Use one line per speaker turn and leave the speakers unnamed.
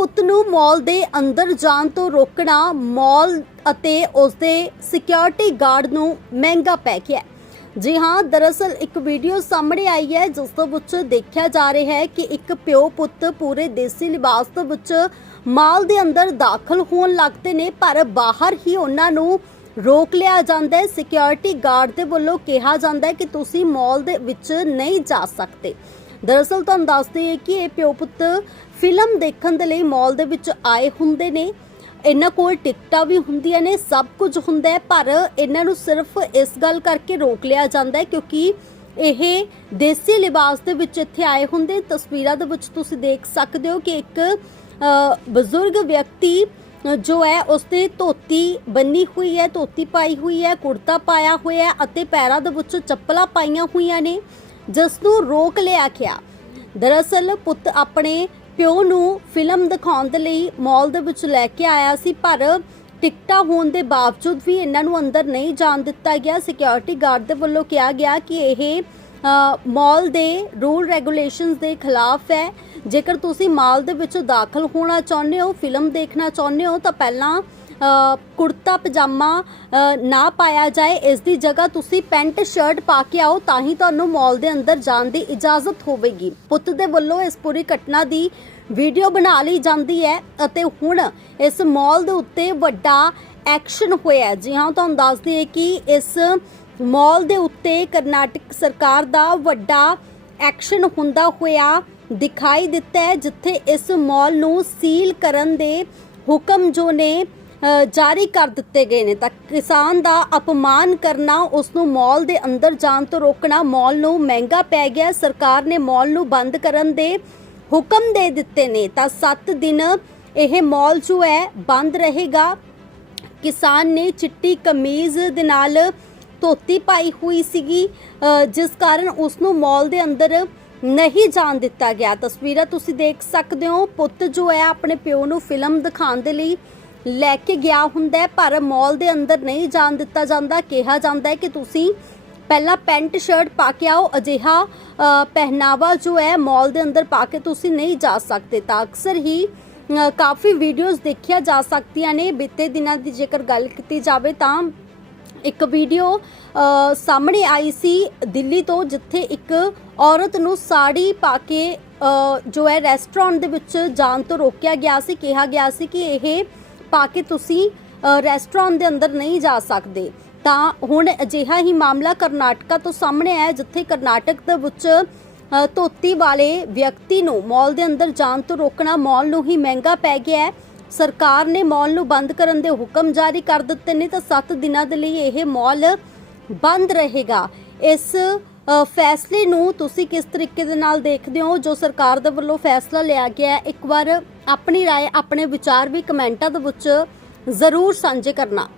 ਪੁੱਤ ਨੂੰ ਮਾਲ ਦੇ ਅੰਦਰ ਜਾਣ ਤੋਂ ਰੋਕਣਾ ਮਾਲ ਅਤੇ ਉਸਦੇ ਸਿਕਿਉਰਿਟੀ ਗਾਰਡ ਨੂੰ ਮਹਿੰਗਾ ਪੈ ਗਿਆ ਜੀ ਹਾਂ, ਦਰਅਸਲ ਇੱਕ ਵੀਡੀਓ ਸਾਹਮਣੇ ਆਈ ਹੈ, ਜਿਸ ਦੇ ਵਿੱਚ ਦੇਖਿਆ ਜਾ ਰਿਹਾ ਹੈ ਕਿ ਇੱਕ ਪਿਓ ਪੁੱਤ ਪੂਰੇ ਦੇਸੀ ਲਿਬਾਸ ਦੇ ਵਿੱਚ ਮਾਲ ਦੇ ਅੰਦਰ ਦਾਖਲ ਹੋਣ ਲੱਗਦੇ ਨੇ, ਪਰ ਬਾਹਰ ਹੀ ਉਹਨਾਂ ਨੂੰ ਰੋਕ ਲਿਆ ਜਾਂਦਾ ਹੈ। ਸਿਕਿਉਰਿਟੀ ਗਾਰਡ ਦੇ ਵੱਲੋਂ ਕਿਹਾ ਜਾਂਦਾ ਹੈ ਕਿ ਤੁਸੀਂ ਮਾਲ ਦੇ ਵਿੱਚ ਨਹੀਂ ਜਾ ਸਕਦੇ। ਦਰਅਸਲ ਤੁਹਾਨੂੰ ਦੱਸਦੇ ਹਾਂ ਕਿ ਇਹ ਪਿਓ ਪੁੱਤ ਫਿਲਮ ਦੇਖਣ ਦੇ ਲਈ ਮਾਲ ਦੇ ਵਿੱਚ ਆਏ ਹੁੰਦੇ ਨੇ। ਇਹਨਾਂ ਕੋਲ ਟਿਕਟਾਂ ਵੀ ਹੁੰਦੀਆਂ ਨੇ, ਸਭ ਕੁਝ ਹੁੰਦਾ ਹੈ, ਪਰ ਇਹਨਾਂ ਨੂੰ ਸਿਰਫ ਇਸ ਗੱਲ ਕਰਕੇ ਰੋਕ ਲਿਆ ਜਾਂਦਾ ਹੈ ਕਿਉਂਕਿ ਇਹ ਦੇਸੀ ਲਿਬਾਸ ਦੇ ਵਿੱਚ ਇੱਥੇ ਆਏ ਹੁੰਦੇ। ਤਸਵੀਰਾਂ ਦੇ ਵਿੱਚ ਤੁਸੀਂ ਦੇਖ ਸਕਦੇ ਹੋ ਕਿ ਇੱਕ ਬਜ਼ੁਰਗ ਵਿਅਕਤੀ ਜੋ ਹੈ ਉਸਨੇ ਧੋਤੀ ਬੰਨੀ ਹੋਈ ਹੈ, ਧੋਤੀ ਪਾਈ ਹੋਈ ਹੈ, ਕੁੜਤਾ ਪਾਇਆ ਹੋਇਆ ਹੈ ਅਤੇ ਪੈਰਾਂ ਦੇ ਵਿੱਚ ਚੱਪਲਾਂ ਪਾਈਆਂ ਹੋਈਆਂ ਨੇ। ਜਿਸ ਨੂੰ ਰੋਕ ਲਿਆ ਗਿਆ। ਦਰਅਸਲ ਪੁੱਤ ਆਪਣੇ ਪਿਓ ਨੂੰ ਫਿਲਮ ਦਿਖਾਉਣ ਦੇ ਲਈ ਮਾਲ ਦੇ ਵਿੱਚ ਲੈ ਕੇ ਆਇਆ ਸੀ ਪਰ ਟਿਕਟਾਂ ਹੋਣ ਦੇ ਬਾਵਜੂਦ ਵੀ ਇਹਨਾਂ ਨੂੰ ਅੰਦਰ ਨਹੀਂ ਜਾਣ ਦਿੱਤਾ ਗਿਆ। ਸਿਕਿਉਰਿਟੀ ਗਾਰਡ ਦੇ ਵੱਲੋਂ ਕਿਹਾ ਗਿਆ ਕਿ ਇਹ ਅ, ਮਾਲ ਦੇ ਰੂਲ ਰੈਗੂਲੇਸ਼ਨਸ ਦੇ ਖਿਲਾਫ ਹੈ। ਜੇਕਰ ਤੁਸੀਂ ਮਾਲ ਦੇ ਵਿੱਚ ਦਾਖਲ ਹੋਣਾ ਚਾਹੁੰਦੇ ਹੋ ਫਿਲਮ ਦੇਖਣਾ ਚਾਹੁੰਦੇ ਹੋ ਤਾਂ ਪਹਿਲਾਂ ਕੁੜਤਾ, ਪਜਾਮਾ ਨਾ ਪਾਇਆ ਜਾਏ, ਇਸ ਦੀ ਜਗ੍ਹਾ ਤੁਸੀਂ ਪੈਂਟ, ਸ਼ਰਟ ਪਾ ਕੇ ਆਓ, ਤਾਂ ਹੀ ਤੁਹਾਨੂੰ ਮਾਲ ਦੇ ਅੰਦਰ ਜਾਣ ਦੀ ਇਜਾਜ਼ਤ ਹੋਵੇਗੀ। ਪੁੱਤ ਦੇ ਵੱਲੋਂ ਇਸ ਪੂਰੀ ਘਟਨਾ ਦੀ ਵੀਡੀਓ ਬਣਾ ਲਈ ਜਾਂਦੀ ਹੈ ਅਤੇ ਹੁਣ ਇਸ ਮਾਲ ਦੇ ਉੱਤੇ ਵੱਡਾ ਐਕਸ਼ਨ ਹੋਇਆ ਜੀ ਹਾਂ, ਤੁਹਾਨੂੰ ਦੱਸ ਦਈਏ ਕਿ ਇਸ ਮਾਲ ਦੇ ਉੱਤੇ ਕਰਨਾਟਕ ਸਰਕਾਰ ਦਾ ਵੱਡਾ ਐਕਸ਼ਨ ਹੁੰਦਾ ਹੋਇਆ ਦਿਖਾਈ ਦਿੱਤਾ ਹੈ, ਜਿੱਥੇ ਇਸ ਮਾਲ ਨੂੰ ਸੀਲ ਕਰਨ ਦੇ ਹੁਕਮ ਜੋ ਨੇ ਜਾਰੀ ਕਰ ਦਿੱਤੇ ਗਏ ਨੇ ਤਾਂ ਕਿਸਾਨ ਦਾ ਅਪਮਾਨ ਕਰਨਾ ਉਸ ਨੂੰ ਮਾਲ ਦੇ ਅੰਦਰ ਜਾਣ ਤੋਂ ਰੋਕਣਾ ਮਾਲ ਨੂੰ ਮਹਿੰਗਾ ਪੈ ਗਿਆ ਸਰਕਾਰ ਨੇ ਮਾਲ ਨੂੰ ਬੰਦ ਕਰਨ ਦੇ ਹੁਕਮ ਦੇ ਦਿੱਤੇ ਨੇ ਤਾਂ 7 ਦਿਨ ਇਹ ਮਾਲ ਜੋ ਹੈ ਬੰਦ ਰਹੇਗਾ। ਕਿਸਾਨ ਨੇ ਚਿੱਟੀ ਕਮੀਜ਼ ਦੇ ਨਾਲ ਧੋਤੀ ਪਾਈ ਹੋਈ ਸੀਗੀ ਅ, ਜਿਸ ਕਾਰਨ ਉਸ ਨੂੰ ਮਾਲ ਦੇ ਅੰਦਰ ਨਹੀਂ ਜਾਣ ਦਿੱਤਾ ਗਿਆ। ਤਸਵੀਰਾਂ ਤੁਸੀਂ ਦੇਖ ਸਕਦੇ ਹੋ। ਪੁੱਤ ਜੋ ਹੈ ਆਪਣੇ ਪਿਓ ਨੂੰ ਫਿਲਮ ਦਿਖਾਉਣ ਦੇ ਲਈ ਲੈ ਕੇ ਗਿਆ ਹੁੰਦਾ ਪਰ ਮਾਲ ਦੇ ਅੰਦਰ ਨਹੀਂ ਜਾਣ ਦਿੱਤਾ ਜਾਂਦਾ। ਕਿਹਾ ਜਾਂਦਾ ਹੈ ਕਿ ਤੁਸੀਂ ਪਹਿਲਾਂ ਪੈਂਟ ਸ਼ਰਟ ਪਾ ਕੇ ਆਓ, ਅਜਿਹਾ ਪਹਿਨਾਵਾ ਜੋ ਹੈ ਮਾਲ ਦੇ ਅੰਦਰ ਪਾ ਕੇ ਤੁਸੀਂ ਨਹੀਂ ਜਾ ਸਕਦੇ। ਤਾਂ ਅਕਸਰ ਹੀ ਕਾਫੀ ਵੀਡੀਓਜ਼ ਦੇਖਿਆ ਜਾ ਸਕਦੀਆਂ ਨੇ। ਬੀਤੇ ਦਿਨਾਂ ਦੀ ਜੇਕਰ ਗੱਲ ਕੀਤੀ ਜਾਵੇ ਤਾਂ ਇੱਕ ਵੀਡੀਓ ਸਾਹਮਣੇ ਆਈ ਸੀ ਦਿੱਲੀ ਤੋਂ, ਜਿੱਥੇ ਇੱਕ ਔਰਤ ਨੂੰ ਸਾੜੀ ਪਾ ਕੇ ਜੋ ਹੈ ਰੈਸਟੋਰੈਂਟ ਦੇ ਵਿੱਚ ਜਾਣ ਤੋਂ ਰੋਕਿਆ ਗਿਆ ਸੀ। ਕਿਹਾ ਗਿਆ ਸੀ ਕਿ ਇਹ ਪਾ ਕੇ ਤੁਸੀਂ ਅ, ਰੈਸਟੋਰੈਂਟ ਦੇ ਅੰਦਰ ਨਹੀਂ ਜਾ ਸਕਦੇ। ਤਾਂ ਹੁਣ ਅਜਿਹਾ ਹੀ ਮਾਮਲਾ ਕਰਨਾਟਕਾ ਤੋਂ ਸਾਹਮਣੇ ਆਇਆ ਜਿੱਥੇ ਕਰਨਾਟਕ ਦੇ ਵਿੱਚ ਧੋਤੀ ਵਾਲੇ ਵਿਅਕਤੀ ਨੂੰ ਮਾਲ ਦੇ ਅੰਦਰ ਜਾਣ ਤੋਂ ਰੋਕਣਾ ਮਾਲ ਨੂੰ ਹੀ ਮਹਿੰਗਾ ਪੈ ਗਿਆ ਹੈ। ਸਰਕਾਰ ਨੇ ਮਾਲ ਨੂੰ ਬੰਦ ਕਰਨ ਦੇ ਹੁਕਮ ਜਾਰੀ ਕਰ ਦਿੱਤੇ ਨੇ ਤਾਂ 7 ਦਿਨਾਂ ਦੇ ਲਈ ਇਹ ਮਾਲ ਬੰਦ ਰਹੇਗਾ। ਇਸ ਫੈਸਲੇ ਨੂੰ ਤੁਸੀਂ ਕਿਸ ਤਰੀਕੇ ਦੇ ਨਾਲ ਦੇਖਦੇ ਹੋ ਜੋ ਸਰਕਾਰ ਦੇ ਵੱਲੋਂ ਫੈਸਲਾ ਲਿਆ ਗਿਆ ਹੈ ਇੱਕ ਵਾਰ ਆਪਣੀ رائے ਆਪਣੇ ਵਿਚਾਰ ਵੀ ਕਮੈਂਟਾਂ ਦੇ ਵਿੱਚ ਜ਼ਰੂਰ ਸਾਂਝੇ ਕਰਨਾ